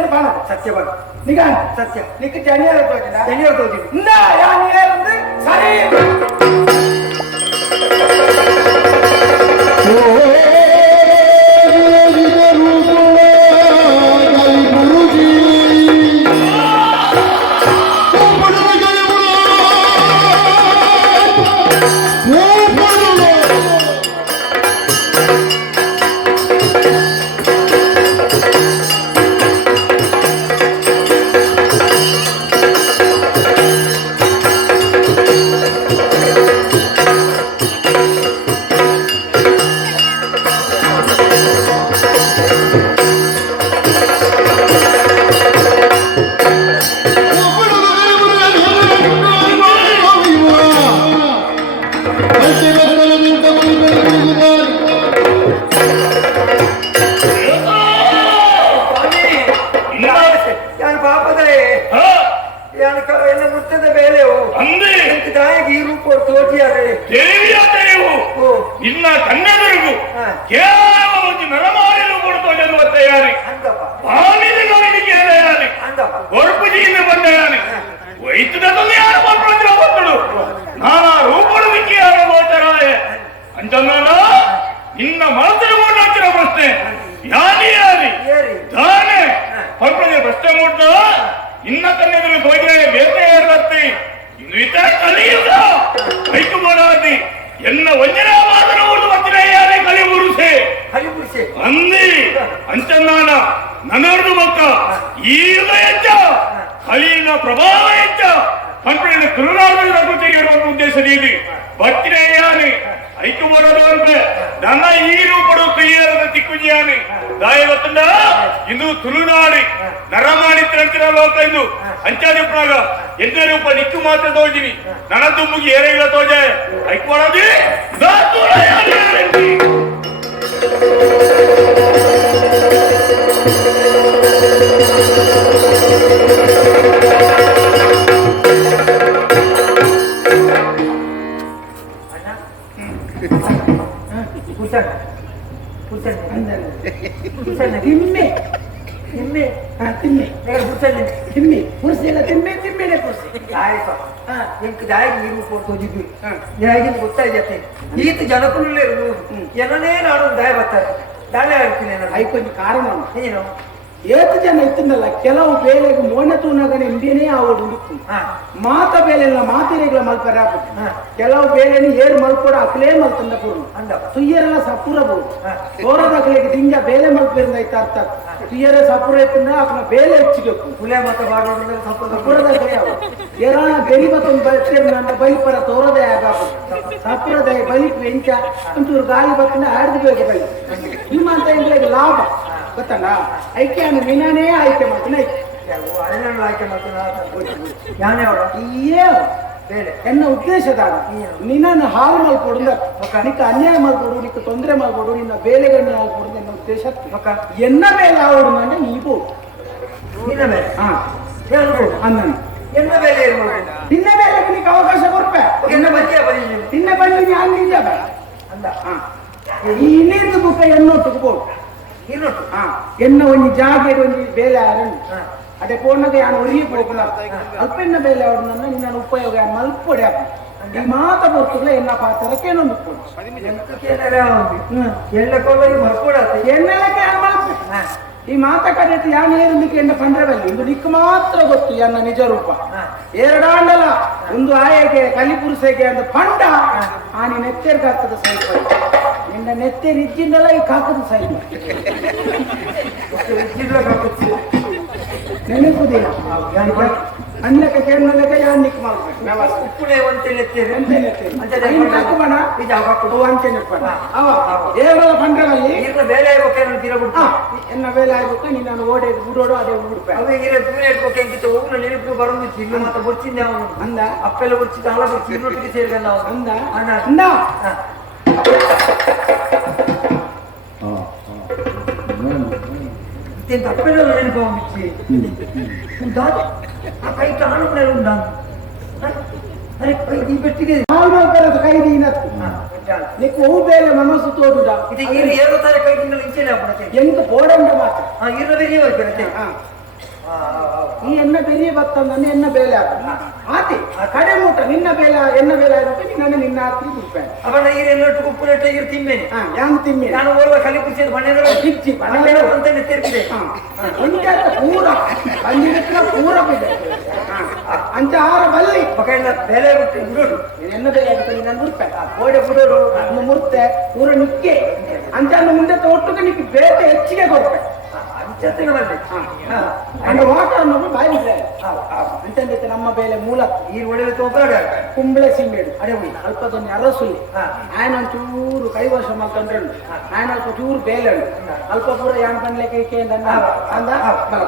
ಬೇಲೆ ಬಾಣ ಸತ್ಯ ಬರ ನಿಗ ಸತ್ಯ ನಿಕ್ಕ ಜನಿಯರ ತೋಜಿನ ಜನಿಯರ ತೋಜಿ ಇಂದ ಯಾ ನೀರಂದು ಸರಿ ಇನ್ನ ಕನ್ನಡರಿಗೂ ಕೇವಲ ಒಂದು ನರಮಾರಿಲು ಕೊಡ್ತೋಜನ್ನು ಬರ್ತಯಾನೆ ಬಾವಿಲಿಗೆ ಗೊರ್ಪುಜಿಯಿಂದ ಬಂದಯಾನೆ ವೈದ್ಯದಲ್ಲಿ ಯಾರು ಬಂದ್ರು ಬಂದಳು ನಾನಾ ರೂಪಡುವಿಕೆ ಯಾರ ಗೋಚರಾಯ ಅಂಚನ ಇನ್ನ ಮನಸ್ಸಿನ ಮೂಡಿನ ಪ್ರಶ್ನೆ ಯಾನಿ ಯಾರಿ ತಾನೆ ಪಂಪದ ಪ್ರಶ್ನೆ ಮೂಡ್ದ ಇನ್ನ ಕನ್ನಡರು ತೋಜನೆ ಬೇತೆ ಇರತ್ತೆ ಇನ್ನು ಇತರ ಕಲಿಯುಗ ಐಕು ಮಾಡಾದಿ ಎನ್ನ ವಂಜನಾವಾದನ ಊರು ವಜ್ರಯ್ಯಾರೆ ಕಲಿಬುರುಸೆ ಅಂದಿ ಅಂಚನಾನ ನನ್ನರ್ದು ಮಕ್ಕ ಈಗ ಹೆಚ್ಚ ಕಲಿನ ಪ್ರಭಾವ ಹೆಚ್ಚ ಕಂಪನಿಯ ಕರುನಾಡಿನ ರಘುತೆಗೆ ಇರುವಂತ ಉದ್ದೇಶ ನೀಡಿ ಬಚ್ಚಿನೆಯಾನೆ ಐಕು ಮಾಡೋದು ಅಂತ ನನ್ನ ಈ ರೂಪಡು ಕೈಯಾರದ ತಿಕ್ಕುಜಿಯಾನೆ ದಾಯ ಗೊತ್ತಂಡ ಇಂದು ತುಳುನಾಡಿ ನರಮಾಣಿ ತಿರಂಚಿನ ಲೋಕ ಇದು ಅಂಚಾದಿಪ್ಪನಾಗ ಎಂದೇ ರೂಪ ನಿಕ್ಕು ಮಾತ್ರ ತೋಜಿನಿ ನನ್ನ ತುಂಬುಗಿ ಏರೆಗಳ ತೋಜ ಐಕು ಮಾಡೋದಿ ತಿಮ್ಮೆ ತಿಮ್ಮೆ ತಿಮ್ಮೆ ತಿಮ್ಮೆ ಪುರ್ಸಿಲ್ಲ ತಿಮ್ಮೆ ತಿಮ್ಮೆನೆ ಪುರ್ಸಿ ಆಯ್ತು ನಿಂಗೆ ದಾಯಿಗೆ ನೀರು ಕೊಡ್ತೋದಿದ್ವಿ ದಾಯಿಗೆ ಗೊತ್ತಾಯ್ತೆ ಈತ ಜನಕುಲ್ಲೇ ಜನನೇ ನಾಡು ದಾಯ ಬರ್ತಾರೆ ದಾಳಿ ಆಡ್ತೀನಿ ನಾನು ಐಕೊಂದು ಕಾರಣ ಏನು ಏತು ಜನ ಇತ್ತಿಂದಲ್ಲ ಕೆಲವು ಬೇಲೆಗೆ ಮೋನೆ ತೂನಗನೆ ಇಂಡಿಯನೇ ಆವಡು ಉಂಟು ಮಾತ ಬೇಲೆಲ್ಲ ಮಾತಿರೆಗಳ ಮಲ್ಪರ ಕೆಲವು ಬೇಲೆನಿ ಏರು ಮಲ್ಪಡ ಅಕ್ಲೇ ಮಲ್ತಂದ ಪೂರ್ಣ ತುಯ್ಯರೆಲ್ಲ ಸಪುರಬಹುದು ತೋರದ ಅಕ್ಲೆಗೆ ದಿಂಗ ಬೇಲೆ ಮಲ್ಪರಿಂದ ಐತ ಅರ್ಥ ತುಯ್ಯರ ಸಪುರ ಎತ್ತಿಂದ ಅಕ್ನ ಬೇಲೆ ಹೆಚ್ಚಿಬೇಕು ಕುಲೆ ಮತ ಮಾಡೋದ್ರಿಂದ ಸಪುರದ ಏರಾಣ ಬೆರಿ ಮತ್ತೊಂದು ಬರ್ತೇನೆ ಬೈಪರ ತೋರದೇ ಆಗಬೇಕು ಸಪುರದ ಬಲಿ ವೆಂಚ ಒಂಚೂರು ಗಾಳಿ ಬತ್ತಿನ ಆಡ್ದು ಬೇಕು ಬೈ ನಿಮ್ಮಂತ ಇಂಗ್ಲಿಗೆ ಲಾಭ ಗೊತ್ತಣ್ಣ ಐಕ್ಯ ಮೀನಾನೇ ಆಯ್ಕೆ ಮಾಡ್ತೀನಿ ಆಯ್ಕೆ ಮಾಡ್ತೀನಿ ಬೇರೆ ಎನ್ನ ಉದ್ದೇಶದ ನಿನ್ನನ್ನು ಹಾಳು ಮಾಡ್ಕೊಡು ನಿಕ್ಕ ಅನ್ಯಾಯ ಮಾಡ್ಕೊಡು ನಿಕ್ಕ ತೊಂದರೆ ಮಾಡ್ಕೊಡು ನಿನ್ನ ಬೇಲೆಗಣ್ಣು ಹಾಕೊಡು ಎನ್ನ ಉದ್ದೇಶ ಎನ್ನ ಮೇಲೆ ಆವಡು ನಾನು ನೀವು ನಿನ್ನ ಮೇಲೆ ಹೇಳ್ಬೋದು ಅನ್ನ ಎನ್ನ ಬೇಲೆ ಇರ್ಬೋದು ನಿನ್ನ ಬೇಲೆಗೆ ನಿಕ್ಕೆ ಅವಕಾಶ ಕೊಡ್ಪೆ ಎನ್ನ ಬಗ್ಗೆ ಬರೀ ನಿನ್ನ ಬಂದಿನಿ ಹಂಗಿಲ್ಲ ಅಂದ ಈ ಇನ್ನಿರ್ದು ಬುಕ್ಕ ಎನ್ನೊಟ್ಟುಬೋದು ಎನ್ನ ಒಂದು ಜಾಗ ಒಂದು ಬೇಲೆ ಆರಣ್ಣ ಅದೇ ಪೋಣಗೆ ಯಾನು ಒರಿಯ ಹೋಗಲ್ಲ ಅಲ್ಪೆನ್ನ ಬೇಲೆ ಅವ್ರು ನನ್ನ ನಿನ್ನ ಉಪಯೋಗ ಮಲ್ಪೊಡೆ ಈ ಮಾತ ಬರ್ತಲ್ಲ ಎನ್ನ ಪಾತ್ರಕ್ಕೆ ಏನೊಂದು ಎಣ್ಣೆಲ್ಲಕ್ಕೆ ಈ ಮಾತ ಕರೆಟ್ಟು ಯಾನು ಏರಲಿಕ್ಕೆ ಎನ್ನ ಪಂದ್ರವಲ್ಲಿ ಒಂದು ನಿಕ್ಕ ಮಾತ್ರ ಗೊತ್ತು ಎನ್ನ ನಿಜ ರೂಪ ಎರಡಾಂಡಲ ಒಂದು ಆಯೆಗೆ ಕಲಿಪುರುಷೆಗೆ ಅಂತ ಪಂಡ ಆನಿ ನೆತ್ತೆರ್ಗಾಗ್ತದೆ ಸ್ವಲ್ಪ ನಿನ್ನ ನೆತ್ತೆರಿಜ್ಜಿಂದಲ್ಲ ಈ ಕಾಕದು ಸೈಡ್ ನೆನಪುದಿಲ್ಲ ಅನ್ನಕ್ಕೆ ಕೇಳಕ್ಕೆ ಯಾರು ನಿಕ್ ಮಾಡ್ಬೇಕು ಉಪ್ಪುಳೆ ಒಂತೆ ನೆತ್ತೇರಿ ಹಾಕುವಣ ಅಂತೆ ನೆಪ್ಪಣ ಅವ ಏಳ ಪಂಡ್ರಲ್ಲಿ ಬೇಲೆ ಆಗ್ಬೇಕು ತಿರಬಿಟ್ಟು ಎನ್ನ ಬೇಲೆ ಆಗ್ಬೇಕು ನೀನು ಓಡೆ ಉಡೋಡು ಅದೇ ಉಡುಪೆ ಅದೇ ದೂರ ಇಟ್ಬೇಕು ಹೆಂಗಿತ್ತು ಹೋಗ್ನ ನೆನಪು ಬರೋದು ಇಲ್ಲ ಮತ್ತೆ ಬೊಚ್ಚಿಂದ ಅವನು ಅಂದ ಅಪ್ಪೆಲ್ಲ ಬೊಚ್ಚಿದ್ದ ಹಳ ಬೊಚ್ಚಿ ಇನ್ನೊಟ್ಟಿಗೆ ಸೇರ್ಗಂಡ ಅವನು ಅಂದ ಅಂದ ಅಪ್ಪೆಲ್ಲ ನೆನಪು ಬಿಚ್ಚಿ ಆ ಕೈ ಕಾಣುವುದೇ ಉಂಟಾ ಅರೆ ಈ ಬೆಟ್ಟಿಗೆ ಕೈದಿ నీకు ఊబేల మనసు తోడుడా ఇది ఏరో తారీఖు ఇంచెలే అప్పుడైతే ఎంత పోడండ మాత్రం 20 వరకు ಈ ಎನ್ನ ಬೆರಿಯ ಬತ್ತಂದ್ರೆ ಎನ್ನ ಬೇಲೆ ಆತಿ ಕಡೆ ಮೂಟ ನಿನ್ನ ಬೇಲ ಎನ್ನ ಬೇಲೆ ಆಗುತ್ತೆ ನಾನು ನಿನ್ನ ಹಾಕಿ ಬಿಡ್ಪೇನೆ ಅವನ ಈರೆಲ್ಲೊಟ್ಟು ಉಪ್ಪು ನೆಟ್ಟ ಈರು ತಿಮ್ಮೇನೆ ಯಾಂಗ್ ತಿಮ್ಮಿ ನಾನು ಓರ್ವ ಕಲಿ ಕುರ್ಸಿದ ಮನೆಯಲ್ಲ ಕಿಚ್ಚಿ ಮನೆಯಲ್ಲ ಅಂತ ತಿರುಗಿದೆ ಪೂರ ಅಂಜಿನ ಪೂರ ಬಿದ್ದೆ ಅಂಚ ಆರ ಬಲ್ಲಿ ಮಕ್ಕಳ ಬೇಲೆ ಬಿಟ್ಟು ಬಿಡೋದು ಎನ್ನ ಬೇಲೆ ಆಗುತ್ತೆ ನಾನು ಮುರ್ಪೆ ಗೋಡೆ ಬಿಡೋರು ಮುರ್ತೆ ಪೂರ ನಿಕ್ಕೆ ಅಂಚ ಮುಂದೆ ಒಟ್ಟಿಗೆ ನಿಕ್ಕೆ ಬೇಟೆ ಹೆಚ್ಚಿಗೆ ಕೊಡ್ಪೆ ಅಂಚತ್ತಿನ ಬಂದೆ அந்த வாட்டர் நம்ம பாயில అంటే ನಮ್ಮ ಬೇಲೆ ಮೂಲ ಈ ಒಳ್ಳೆ ತೋಪಾಡ ಕುಂಬಳೆ ಸಿಂಬೇಡು ಅಡೆ ಹೋಗಿ ಅಲ್ಪದೊಂದು ಅರಸುಲಿ ఆయన ಚೂರು ಕೈವಶ ಮಾಡ್ಕೊಂಡ್ರು ఆయన ఒక ಚೂರು ಬೇಲೆ ಅಲ್ಪ ಪೂರ ಯಾನ್ ಬಂದ್ಲೆ ಕೈಕೆ ಅಂದ ಅಂದ ಬಲ